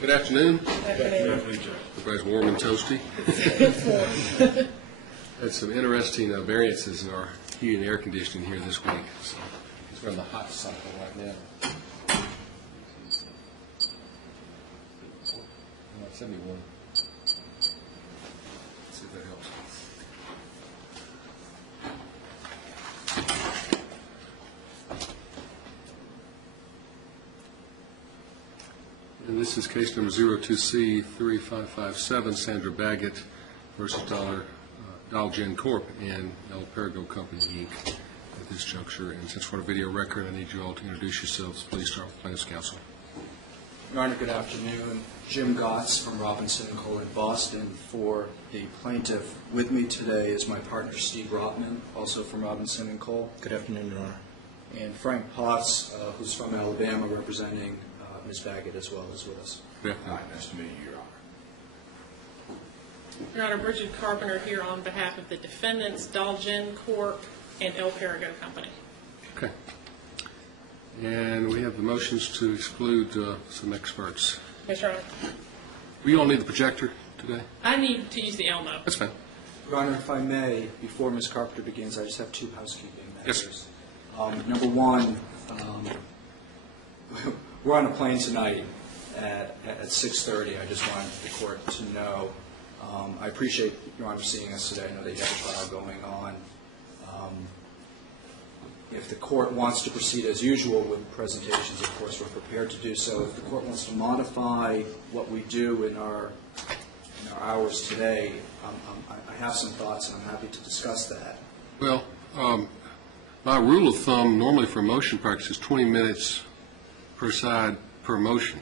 Good afternoon. Good afternoon, Joe. Everybody's warm and toasty. Had some interesting variances in our heating and air conditioning here this week. So we're on the hot cycle right now. 71. Let's see if that helps. And this is case number 02C3557, Sandra Baggett versus Dalgen Corp. and El Perigo Company, Inc. at this juncture. And since we're on a video record, I need you all to introduce yourselves. Please start with plaintiff's counsel. Your Honor, good afternoon. Jim Gotts from Robinson & Cole in Boston for the plaintiff. With me today is my partner, Steve Rotman, also from Robinson & Cole. Good afternoon, Your Honor. And Frank Potts, who's from Alabama, representing Ms. Baggett as well, is with us. Yeah. Hi, nice to meet you, Your Honor. Your Honor, Bridget Carpenter here on behalf of the defendants, Dalgen Corp. and El Perigo Company. Okay. And we have the motions to exclude some experts. Yes, Your Honor. We all need the projector today? I need to use the Elmo. That's fine. Your Honor, if I may, before Ms. Carpenter begins, I just have two housekeeping matters. Yes, sir. Number one, we're on a plane tonight at 6:30. I just wanted the court to know. I appreciate Your Honor seeing us today. I know that you have a trial going on. If the court wants to proceed as usual with presentations, of course, we're prepared to do so. If the court wants to modify what we do in our hours today, I have some thoughts, and I'm happy to discuss that. Well, my rule of thumb normally for motion practice is 20 minutes per side per motion.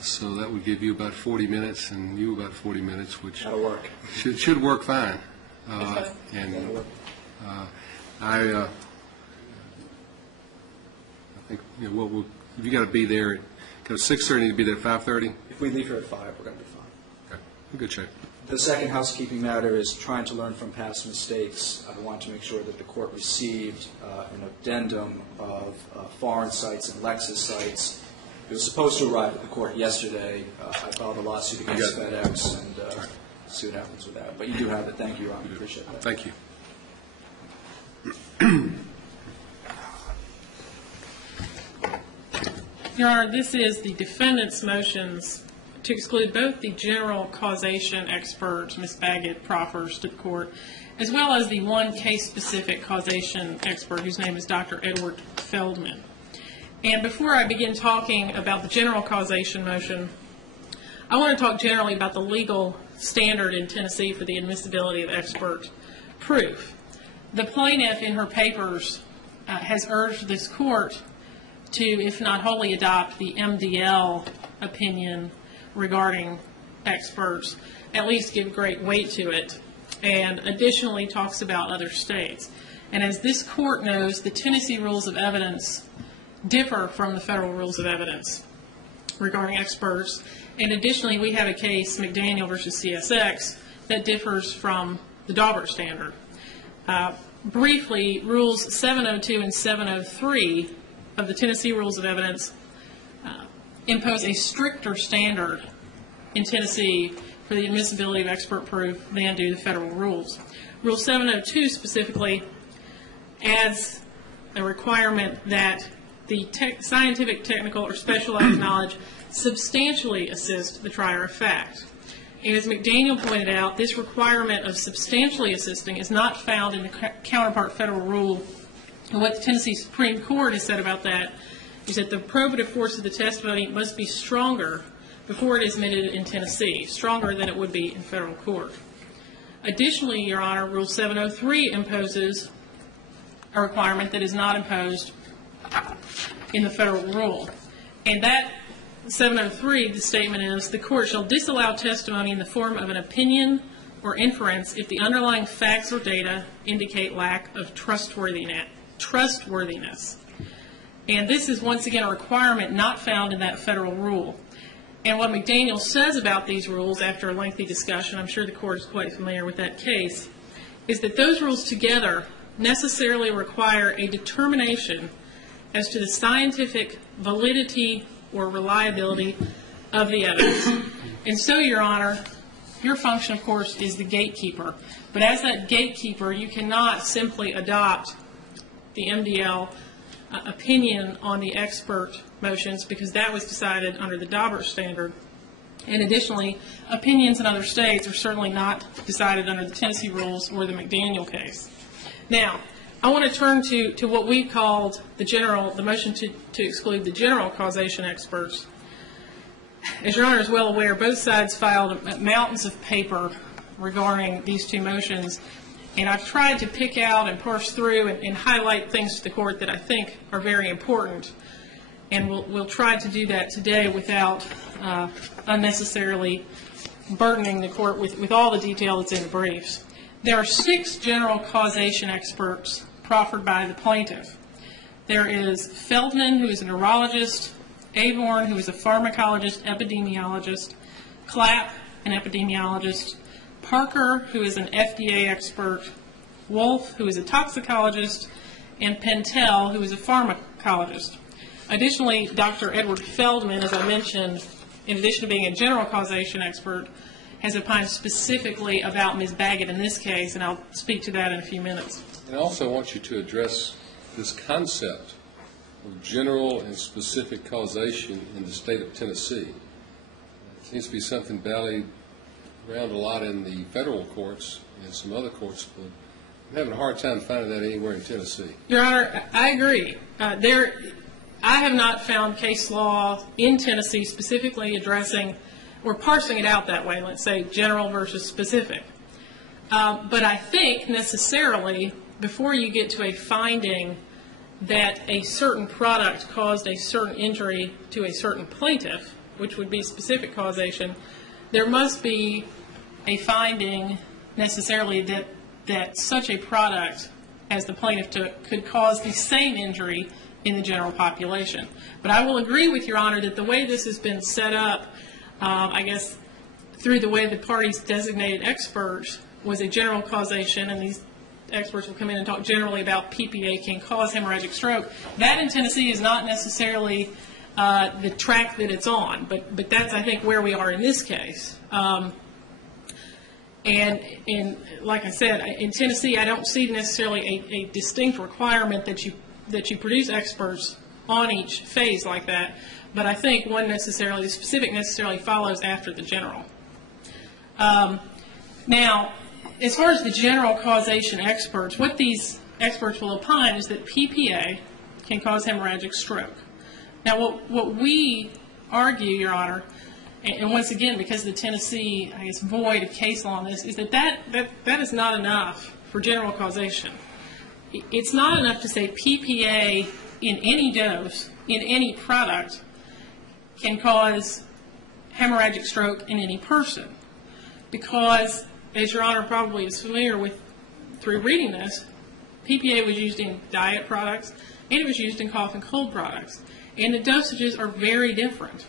So that would give you about 40 minutes and you about 40 minutes, which That'll work. Should work fine. That'll work. I think if you got to be there at 6:30, need to be there at 5:30. If we leave here at 5, we're going to be fine. Okay, in good shape. The second housekeeping matter is trying to learn from past mistakes. I want to make sure that the court received an addendum of foreign sites and Lexus sites. It was supposed to arrive at the court yesterday. I filed a lawsuit against FedEx and see what happens with that. But you do have it. Thank you, Ron. I appreciate that. Thank you. Your Honor, this is the defendant's motions to exclude both the general causation expert, Ms. Baggett, proffers to the court, as well as the one case-specific causation expert, whose name is Dr. Edward Feldman. And before I begin talking about the general causation motion, I want to talk generally about the legal standard in Tennessee for the admissibility of expert proof. The plaintiff in her papers has urged this court to, if not wholly adopt the MDL opinion regarding experts, at least give great weight to it, and additionally talks about other states. And as this court knows, the Tennessee rules of evidence differ from the federal rules of evidence regarding experts. And additionally, we have a case, McDaniel versus CSX, that differs from the Daubert standard. Briefly, Rules 702 and 703 of the Tennessee rules of evidence impose a stricter standard in Tennessee for the admissibility of expert proof than do the federal rules. Rule 702 specifically adds a requirement that the scientific, technical, or specialized knowledge substantially assist the trier of fact. And as McDaniel pointed out, this requirement of substantially assisting is not found in the counterpart federal rule. And what the Tennessee Supreme Court has said about that is that the probative force of the testimony must be stronger before it is admitted in Tennessee, stronger than it would be in federal court. Additionally, Your Honor, Rule 703 imposes a requirement that is not imposed in the federal rule. And that 703, the statement is, the court shall disallow testimony in the form of an opinion or inference if the underlying facts or data indicate lack of trustworthiness. And this is once again a requirement not found in that federal rule. And what McDaniel says about these rules after a lengthy discussion, I'm sure the court is quite familiar with that case, is that those rules together necessarily require a determination as to the scientific validity or reliability of the evidence. And so, Your Honor, your function, of course, is the gatekeeper. But as that gatekeeper, you cannot simply adopt the MDL opinion on the expert motions, because that was decided under the Daubert standard. And additionally, opinions in other states are certainly not decided under the Tennessee rules or the McDaniel case. Now, I want to turn to what we called the motion to exclude the general causation experts. As Your Honor is well aware, both sides filed mountains of paper regarding these two motions, and I've tried to pick out and parse through and highlight things to the Court that I think are very important, and we'll try to do that today without unnecessarily burdening the Court with all the detail that's in the briefs. There are 6 general causation experts proffered by the plaintiff. There is Feldman, who is a neurologist, Avorn, who is a pharmacologist, epidemiologist, Clapp, an epidemiologist, Parker, who is an FDA expert, Wolf, who is a toxicologist, and Pentel, who is a pharmacologist. Additionally, Dr. Edward Feldman, as I mentioned, in addition to being a general causation expert, has opined specifically about Ms. Baggett in this case, and I'll speak to that in a few minutes. And I also want you to address this concept of general and specific causation in the state of Tennessee. It seems to be something battled around a lot in the federal courts and some other courts, but I'm having a hard time finding that anywhere in Tennessee. Your Honor, I agree. I have not found case law in Tennessee specifically addressing or parsing it out that way, let's say general versus specific. But I think necessarily before you get to a finding that a certain product caused a certain injury to a certain plaintiff, which would be specific causation, there must be a finding necessarily that such a product as the plaintiff took could cause the same injury in the general population. But I will agree with Your Honor that the way this has been set up, I guess through the way the parties designated experts, was a general causation, and these experts will come in and talk generally about PPA can cause hemorrhagic stroke. That in Tennessee is not necessarily the track that it's on, but that's, I think, where we are in this case. And like I said, in Tennessee, I don't see necessarily a distinct requirement that you produce experts on each phase like that, but I think the specific necessarily follows after the general. Now, as far as the general causation experts, what these experts will opine is that PPA can cause hemorrhagic stroke. Now, what we argue, Your Honor, and once again, because of the Tennessee, I guess, void of case law on this, is that is not enough for general causation. It's not enough to say PPA in any dose, in any product, can cause hemorrhagic stroke in any person. Because, as Your Honor probably is familiar with through reading this, PPA was used in diet products and it was used in cough and cold products. And the dosages are very different.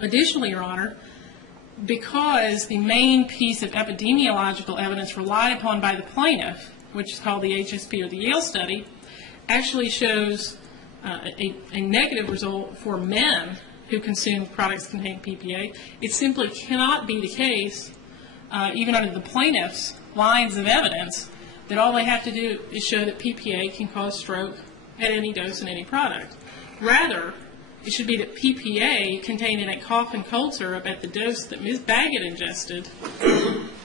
Additionally, Your Honor, because the main piece of epidemiological evidence relied upon by the plaintiff, which is called the HSP or the Yale study, actually shows a negative result for men who consume products containing PPA. It simply cannot be the case, even under the plaintiff's lines of evidence, that all they have to do is show that PPA can cause stroke at any dose in any product. Rather, it should be that PPA contained in a cough and cold syrup at the dose that Ms. Baggett ingested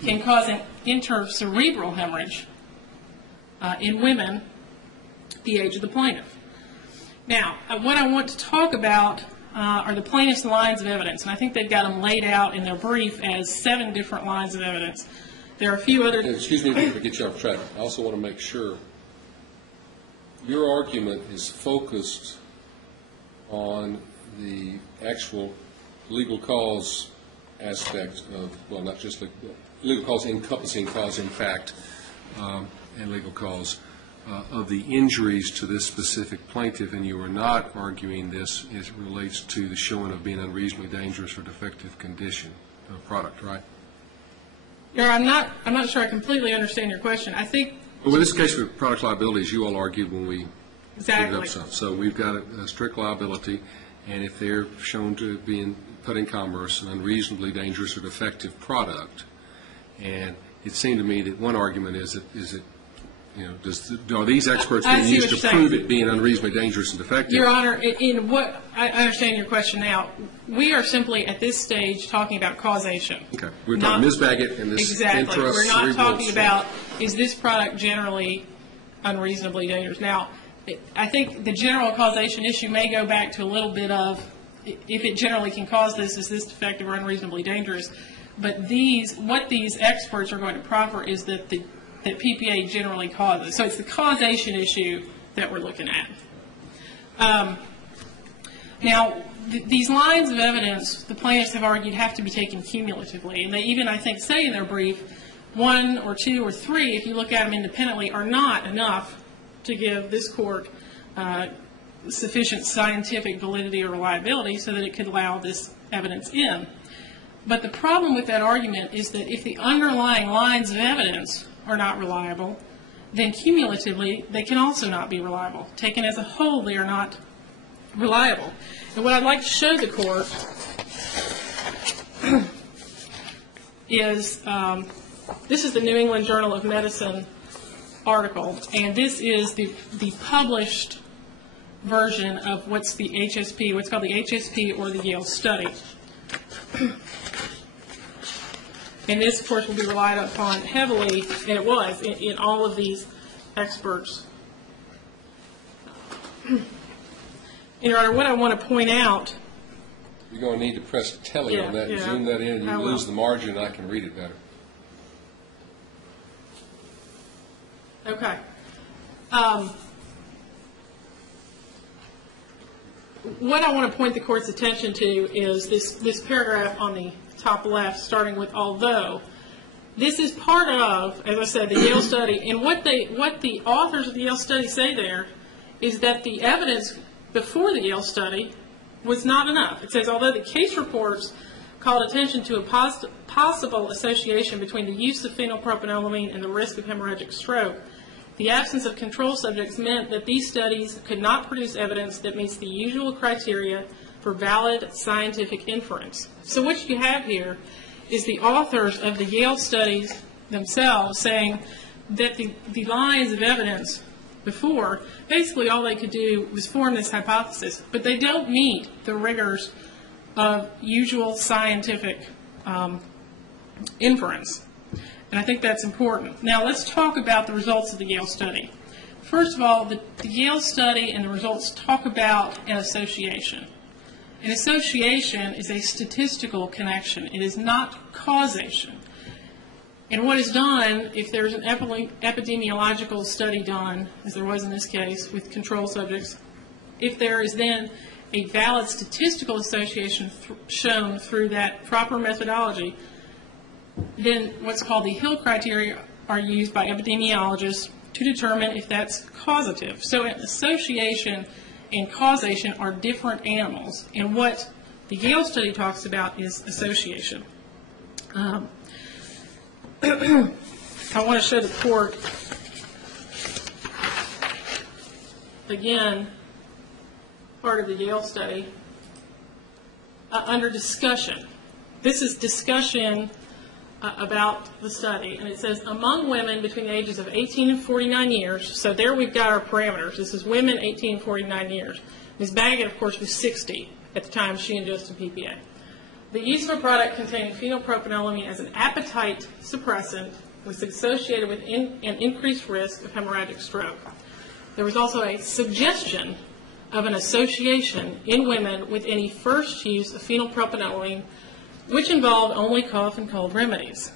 can cause an intercerebral hemorrhage in women the age of the plaintiff. Now, what I want to talk about are the plaintiff's lines of evidence, and I think they've got them laid out in their brief as 7 different lines of evidence. There are a few other... Excuse me if I get you off track. I also want to make sure your argument is focused on the actual legal cause aspect of, well, not just legal cause encompassing cause in fact and legal cause of the injuries to this specific plaintiff, and you are not arguing this as it relates to the showing of being unreasonably dangerous or defective condition of a product, right? I'm not sure I completely understand your question. I think... Well, in this case with product liability, as you all argued when we Exactly. Up some. So we've got a strict liability, and if they're shown to be put in commerce an unreasonably dangerous or defective product. And it seemed to me that one argument is it are these experts I being see used what to you're prove saying. it being unreasonably dangerous and defective? Your Honor, I understand your question now. We are simply at this stage talking about causation. Okay. We're talking Ms. Baggett and this Exactly. intrust We're not cerebral talking stroke. about, is this product generally unreasonably dangerous? Now, I think the general causation issue may go back to a little bit of, if it generally can cause this, is this defective or unreasonably dangerous? But what these experts are going to proffer is that PPA generally causes. So it's the causation issue that we're looking at. Now, these lines of evidence, the plaintiffs have argued, have to be taken cumulatively. And they even, I think, say in their brief, 1 or 2 or 3, if you look at them independently, are not enough to give this court sufficient scientific validity or reliability so that it could allow this evidence in. But the problem with that argument is that if the underlying lines of evidence are not reliable, then cumulatively they can also not be reliable. Taken as a whole, they are not reliable. And what I'd like to show the court is this is the New England Journal of Medicine article, and this is the published version of what's the HSP, what's called the HSP or the Yale study. And this, of course, will be relied upon heavily, and it was, in all of these experts. Your Honor, what I want to point out. You're going to need to press telly on that and zoom that in, and you lose the margin, and I can read it better. Okay. What I want to point the court's attention to is this paragraph on the top left, starting with although. This is part of, as I said, the Yale study, and what the authors of the Yale study say there is that the evidence before the Yale study was not enough. It says, although the case reports called attention to a possible association between the use of phenylpropanolamine and the risk of hemorrhagic stroke, the absence of control subjects meant that these studies could not produce evidence that meets the usual criteria for valid scientific inference. So what you have here is the authors of the Yale studies themselves saying that the lines of evidence before, basically all they could do was form this hypothesis, but they don't meet the rigors of usual scientific inference. And I think that's important. Now let's talk about the results of the Yale study. First of all, the Yale study and the results talk about an association. An association is a statistical connection. It is not causation. And what is done, if there's an epidemiological study done, as there was in this case with control subjects, if there is then a valid statistical association shown through that proper methodology, then what's called the Hill criteria are used by epidemiologists to determine if that's causative. So an association and causation are different animals, and what the Yale study talks about is association. I want to show the court, again, part of the Yale study, under discussion. This is discussion about the study, and it says, among women between the ages of 18 and 49 years, so there we've got our parameters. This is women 18 and 49 years. Ms. Baggett, of course, was 60 at the time she ingested PPA. The use of a product containing phenylpropanolamine as an appetite suppressant was associated with an increased risk of hemorrhagic stroke. There was also a suggestion of an association in women with any first use of phenylpropanolamine, which involved only cough and cold remedies.